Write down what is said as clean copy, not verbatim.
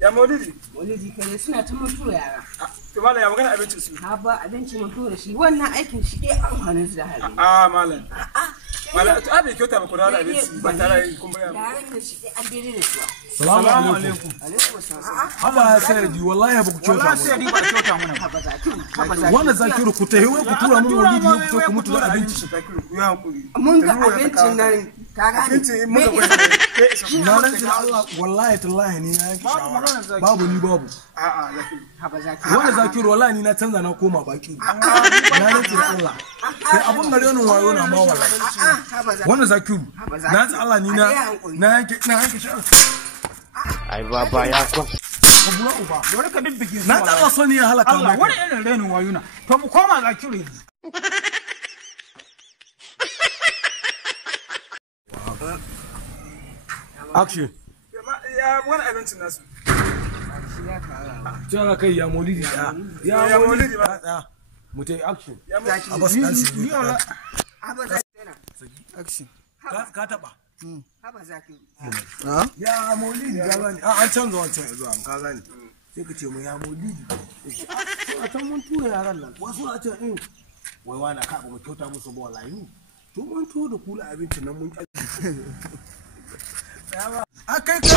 Ya Maulidi? Maulidi kai suna ta mutu yara. To malam ya magana abincin su. Ha ba abinci mutu da shi wannan aikin shi dai amfanin su da hali. Malam. Malam to abi kyauta ba ku da abinci ba tare da kun bayar. Yaran da shi dai an dai da su. Salamu alaikum. Alaikum assalam. Haba sai di wallahi ba ku kyauta. Wallahi sai di ba kyauta mana. Haba Zakiru. Wannan Zakiru ku tahi wai ku tura mun Maulidi ku ce ku mutu da abinci. Ku ya hakuri. Mun ga abincin nan kaga abincin mun ga gwada. Na rantsi Allah wallahi tallahi ni na yanki shawara. Babu ni babu. Zakiru. Haba Zakiru. Wannan Zakiru wallahi ni na canza na koma baki. Na rantsi Allah. Kai abun gare ni wayo na ma wallahi. Wannan Zakiru. Na rantsi Allah ni na yanke shawara. Ai baba ya kwa. Kabura uba. Dole ka bibbige su. Na Allah so ni ya halaka mai. Allah wani irin renin wayuna. To mu koma Zakiru yanzu. Action. Ya wani abincin nasu. Jana kai ya Maulidi da. Ya Maulidi ba. Da. Mutai action. Abbas kansi. Haba Zakiru. action. Ka taba. Haba Zakiru. Ya Maulidi ga gani. An canza wancan yanzu an ka gani. Sai ka ce mu ya Maulidi. A can mun tura yaran nan. Wasu a ce wai wani ka ba mu kyauta musu ba wallahi. To mun to da kula abincin nan mun kaji. Akai kai